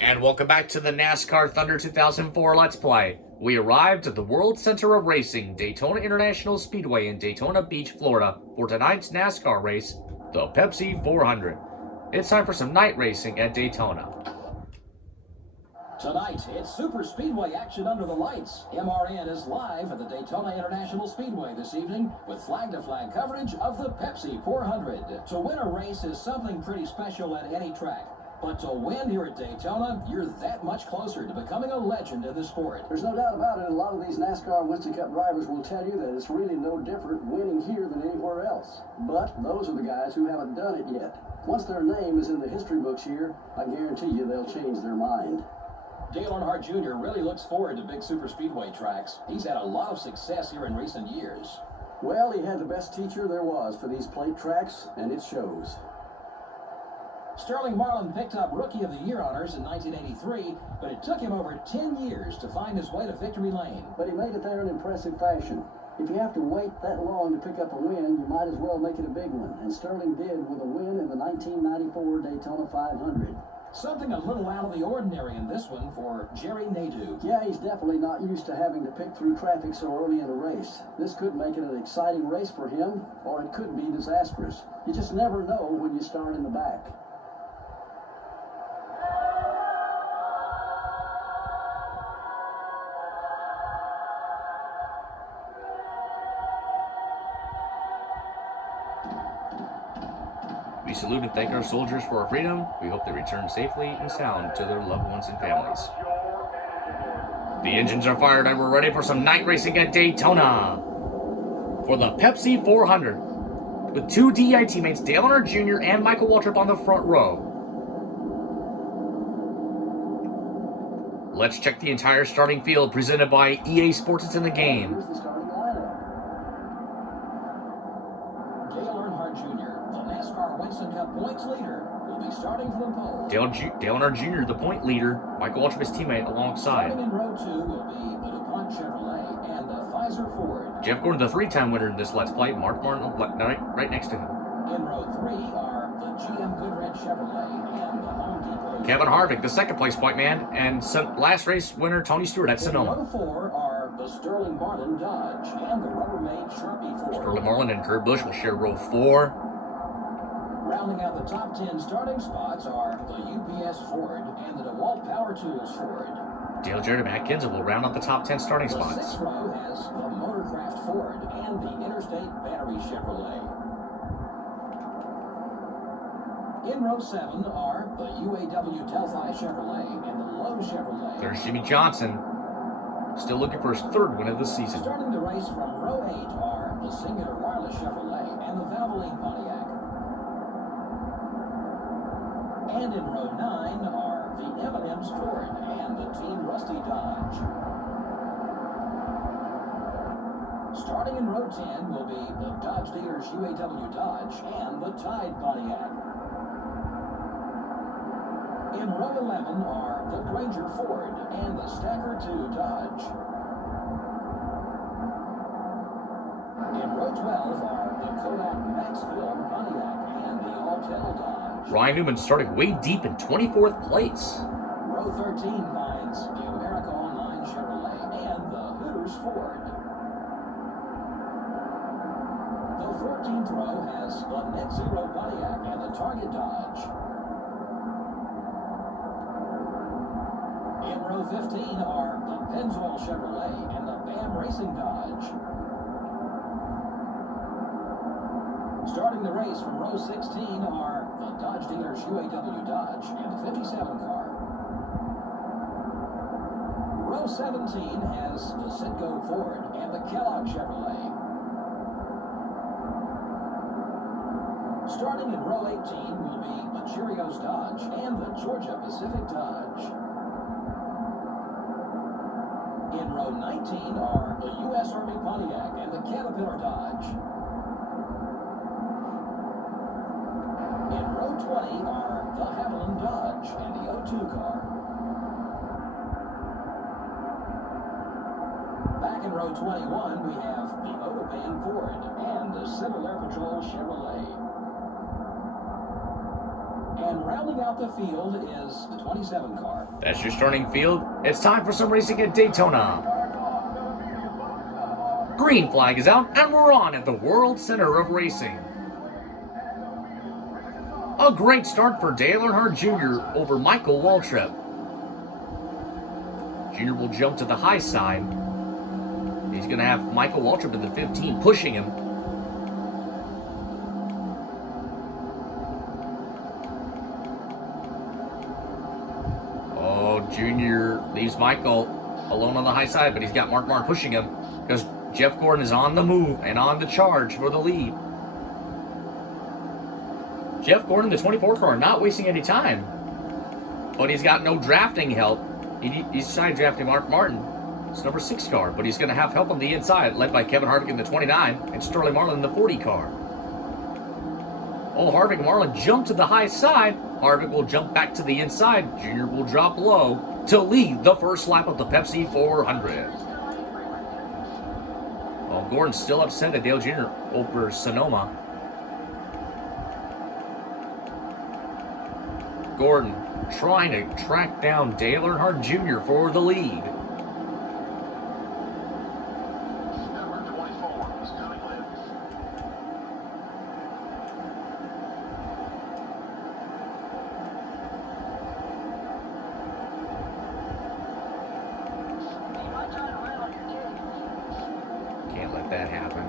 And welcome back to the NASCAR Thunder 2004 Let's Play. We arrived at the World Center of Racing, Daytona International Speedway in Daytona Beach, Florida, for tonight's NASCAR race, the Pepsi 400. It's time for some night racing at Daytona. Tonight, it's super speedway action under the lights. MRN is live at the Daytona International Speedway this evening with flag-to-flag coverage of the Pepsi 400. To win a race is something pretty special at any track. But to win here at Daytona, you're that much closer to becoming a legend in the sport. There's no doubt about it. A lot of these NASCAR Winston Cup drivers will tell you that it's really no different winning here than anywhere else. But those are the guys who haven't done it yet. Once their name is in the history books here, I guarantee you they'll change their mind. Dale Earnhardt Jr. really looks forward to big super speedway tracks. He's had a lot of success here in recent years. Well, he had the best teacher there was for these plate tracks, and it shows. Sterling Marlin picked up Rookie of the Year honors in 1983, but it took him over 10 years to find his way to victory lane. But he made it there in impressive fashion. If you have to wait that long to pick up a win, you might as well make it a big one. And Sterling did with a win in the 1994 Daytona 500. Something a little out of the ordinary in this one for Jerry Nadeau. Yeah, he's definitely not used to having to pick through traffic so early in a race. This could make it an exciting race for him, or it could be disastrous. You just never know when you start in the back. We salute and thank our soldiers for our freedom. We hope they return safely and sound to their loved ones and families. The engines are fired and we're ready for some night racing at Daytona for the Pepsi 400 with two DEI teammates, Dale Earnhardt Jr. and Michael Waltrip on the front row. Let's check the entire starting field presented by EA Sports. It's in the game. Here's the starting lineup. Dale Earnhardt Jr., the NASCAR Winston Cup points leader, will be starting from the pole. Dale Earnhardt Jr., the point leader. Michael Waltrip, his teammate, alongside. Starting in row 2 will be the DuPont Chevrolet and the Pfizer Ford. Jeff Gordon, the three-time winner in this Let's Play. Mark Martin right next to him. In row 3 are the GM Goodrich Chevrolet and the Home Depot. Kevin Harvick, the second-place point man, and last race winner Tony Stewart at Sonoma. In row 4 are the Sterling Marlin Dodge and the Rubbermaid Sharpie Ford. Sterling Marlin and Kurt Busch will share row 4. Rounding out the top 10 starting spots are the UPS Ford and the DeWalt Power Tools Ford. Dale Jarrett and Matt Kenseth will round out the top 10 starting The spots. sixth row has the Motorcraft Ford and the Interstate Battery Chevrolet. In row 7 are the UAW Delphi Chevrolet and the Lowe Chevrolet. There's Jimmy Johnson, still looking for his third win of the season. Starting the race from row 8 are the Singular Wireless Chevrolet and the Valvoline Pontiac. And in row 9 are the M&M's Ford and the Team Rusty Dodge. Starting in row 10 will be the Dodge Dealers UAW Dodge and the Tide Pontiac. In row 11 are the Granger Ford and the Stacker 2 Dodge. In row 12 are the Kodak Maxfield Pontiac and the Alltel Dodge. Ryan Newman starting way deep in 24th place. Row 13 finds the America Online Chevrolet and the Hooters Ford. The 14th row has the Net Zero Pontiac and the Target Dodge. In row 15 are the Pennzoil Chevrolet and the BAM Racing Dodge. Starting the race from row 16 are the Dodge Dealers UAW Dodge and the 57 car. Row 17 has the Citgo Ford and the Kellogg Chevrolet. Starting in row 18 will be the Cheerios Dodge and the Georgia Pacific Dodge. In row 19 are the U.S. Army Pontiac and the Caterpillar Dodge. In row 20 are the Haviland Dodge and the O2 car. Back in row 21 we have the Autobahn Ford and the Civil Air Patrol Chevrolet. And rounding out the field is the 27 car. That's your starting field. It's time for some racing at Daytona. Green flag is out, and we're on at the World Center of Racing. A great start for Dale Earnhardt Jr. over Michael Waltrip. Jr. will jump to the high side. He's going to have Michael Waltrip in the 15 pushing him. Oh, Jr. leaves Michael alone on the high side, but he's got Mark Martin pushing him because Jeff Gordon is on the move and on the charge for the lead. Jeff Gordon, the 24 car, not wasting any time. But he's got no drafting help. He's side drafting Mark Martin. It's number 6 car, but he's going to have help on the inside, led by Kevin Harvick in the 29 and Sterling Marlin in the 40 car. Oh, Harvick and Marlin jump to the high side. Harvick will jump back to the inside. Jr. will drop low to lead the first lap of the Pepsi 400. Well, Gordon's still upset at Dale Jr. over Sonoma. Gordon trying to track down Dale Earnhardt Jr. for the lead. Number 24 is coming in. Can't let that happen.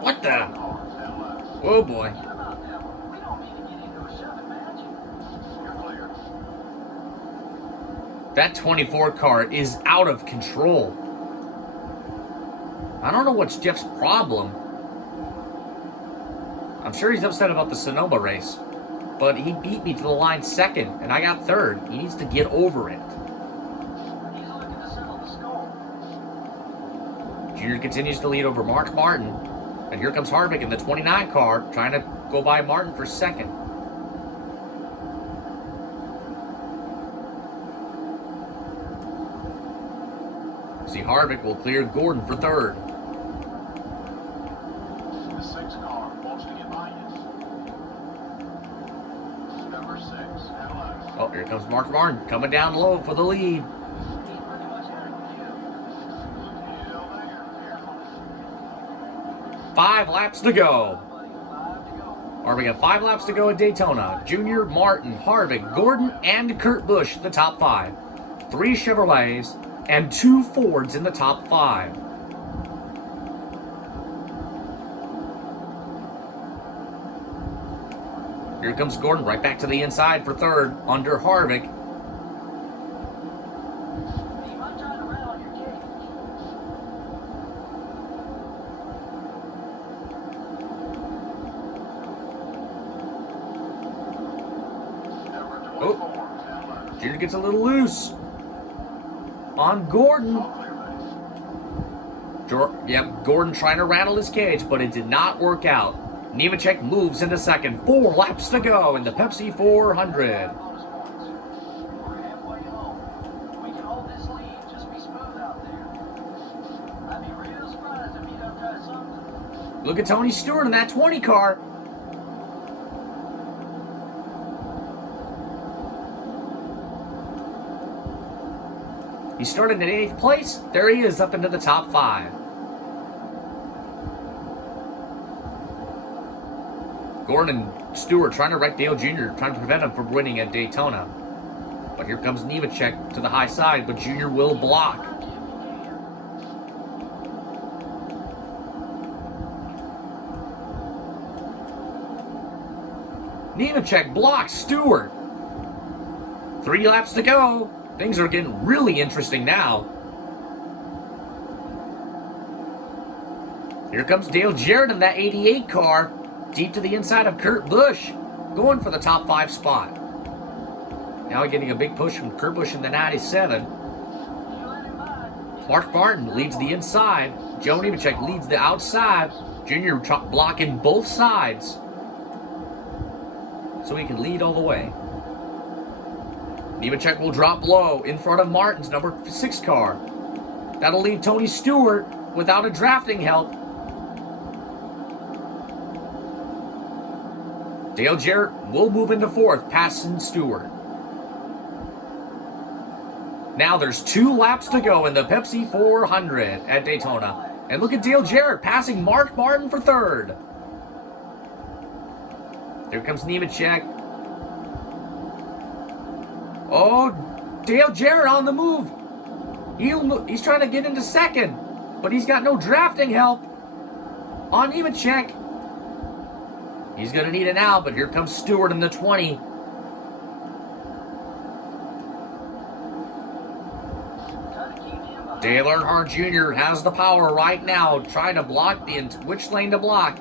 What the? Oh boy. That 24 car is out of control. I don't know what's Jeff's problem. I'm sure he's upset about the Sonoma race, but he beat me to the line second, and I got third. He needs to get over it. He's looking to settle the score. Junior continues to lead over Mark Martin, and here comes Harvick in the 29 car, trying to go by Martin for second. See, Harvick will clear Gordon for third. The 6 car wants to get by you. Number 6, hello. Oh, here comes Mark Martin coming down low for the lead. He's pretty much ahead of you. Still there, careful. 5 laps to go. Buddy, 5 to go. Or we got 5 laps to go at Daytona. Junior, Martin, Harvick, Gordon, and Kurt Busch, the top 5. 3 Chevrolets and 2 Fords in the top 5. Here comes Gordon right back to the inside for third under Harvick. You might try to rattle your cage. Number 24 hello. Junior gets a little loose on Gordon. Gordon trying to rattle his cage, but it did not work out. Nemechek moves into second. 4 laps to go in the Pepsi 400. We're halfway home. We can hold this lead. Just be smooth out there. I'd be real surprised if you don't try something. Look at Tony Stewart in that 20 car. He started in 8th place. There he is, up into the top 5. Gordon and Stewart trying to wreck Dale Jr., trying to prevent him from winning at Daytona. But here comes Nemechek to the high side, but Jr. will block. Nemechek blocks Stewart. 3 laps to go. Things are getting really interesting now. Here comes Dale Jarrett in that 88 car, deep to the inside of Kurt Busch, going for the top 5 spot. Now getting a big push from Kurt Busch in the 97. Mark Martin leads the inside. Joe Nemechek leads the outside. Junior blocking both sides, so he can lead all the way. Nemechek will drop low in front of Martin's number 6 car. That'll leave Tony Stewart without a drafting help. Dale Jarrett will move into fourth, passing Stewart. Now there's 2 laps to go in the Pepsi 400 at Daytona. And look at Dale Jarrett passing Mark Martin for third. Here comes Nemechek. Oh, Dale Jarrett on the move. He's trying to get into second, but he's got no drafting help on Nemechek. He's going to need it now, but here comes Stewart in the 20. Dale Earnhardt Jr. has the power right now, trying to block which lane to block.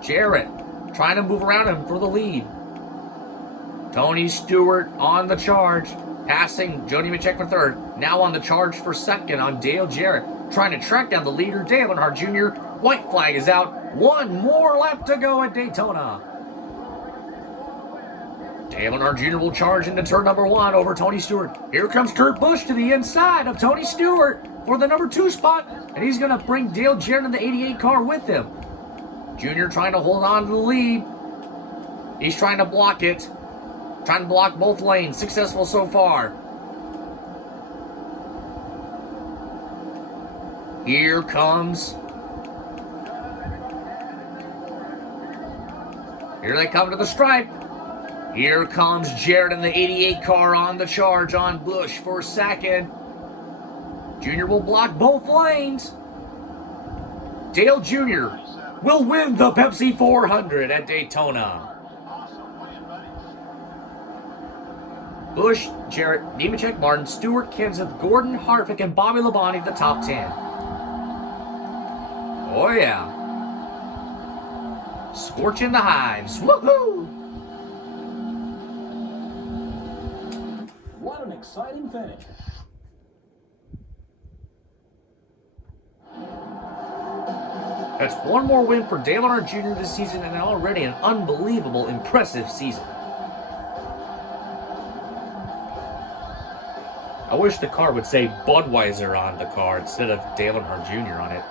Jarrett trying to move around him for the lead. Tony Stewart on the charge, passing Joe Nemechek for third. Now on the charge for second on Dale Jarrett, trying to track down the leader, Dale Earnhardt Jr. White flag is out. 1 more lap to go at Daytona. Dale Earnhardt Jr. will charge into turn number 1 over Tony Stewart. Here comes Kurt Busch to the inside of Tony Stewart for the number 2 spot, and he's going to bring Dale Jarrett in the 88 car with him. Jr. trying to hold on to the lead. He's trying to block it. Trying to block both lanes. Successful so far. Here comes. Here they come to the stripe. Here comes Jarrett in the 88 car on the charge on Busch for second. Jr. will block both lanes. Dale Jr. will win the Pepsi 400 at Daytona. Busch, Jarrett, Nemechek, Martin, Stewart, Kenseth, Gordon, Harvick, and Bobby Labonte the top 10. Oh yeah. Scorching the hives. Woohoo! What an exciting finish. That's 1 more win for Dale Earnhardt Jr. this season, and already an unbelievable, impressive season. I wish the car would say Budweiser on the car instead of Dale Earnhardt Jr. on it.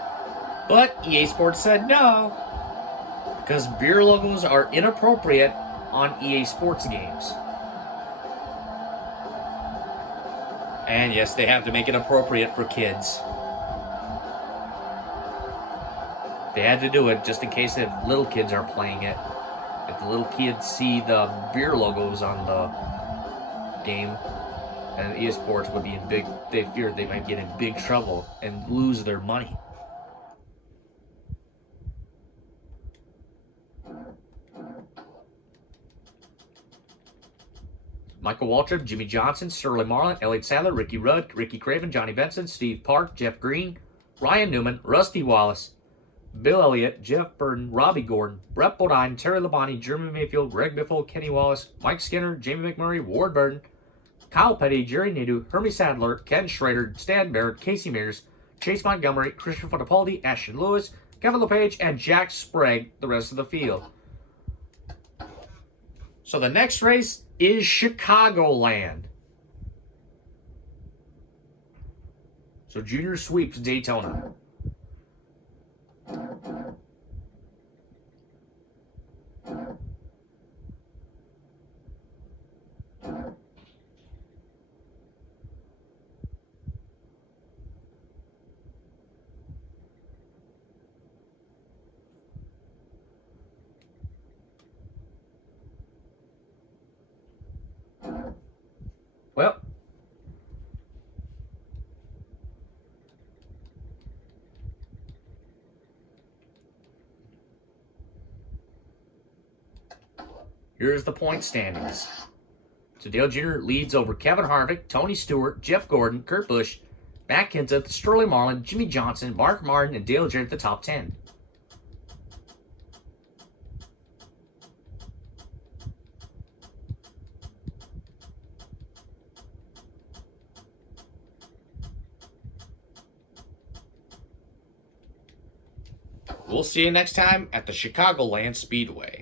But EA Sports said no, because beer logos are inappropriate on EA Sports games. And yes, they have to make it appropriate for kids. They had to do it just in case if little kids are playing it. If the little kids see the beer logos on the game, and EA Sports would be in big, they feared they might get in big trouble and lose their money. Michael Waltrip, Jimmy Johnson, Sterling Marlin, Elliott Sadler, Ricky Rudd, Ricky Craven, Johnny Benson, Steve Park, Jeff Green, Ryan Newman, Rusty Wallace, Bill Elliott, Jeff Burton, Robbie Gordon, Brett Bodine, Terry Labonte, Jeremy Mayfield, Greg Biffle, Kenny Wallace, Mike Skinner, Jamie McMurray, Ward Burton, Kyle Petty, Jerry Nadeau, Hermie Sadler, Ken Schrader, Stan Barrett, Casey Mears, Chase Montgomery, Christopher Fittipaldi, Ashton Lewis, Kevin LePage, and Jack Sprague, the rest of the field. So the next race is Chicagoland. So Junior sweeps Daytona. Well, here's the point standings. So Dale Jr. leads over Kevin Harvick, Tony Stewart, Jeff Gordon, Kurt Busch, Matt Kenseth, Sterling Marlin, Jimmy Johnson, Mark Martin, and Dale Jarrett at the top 10. We'll see you next time at the Chicagoland Speedway.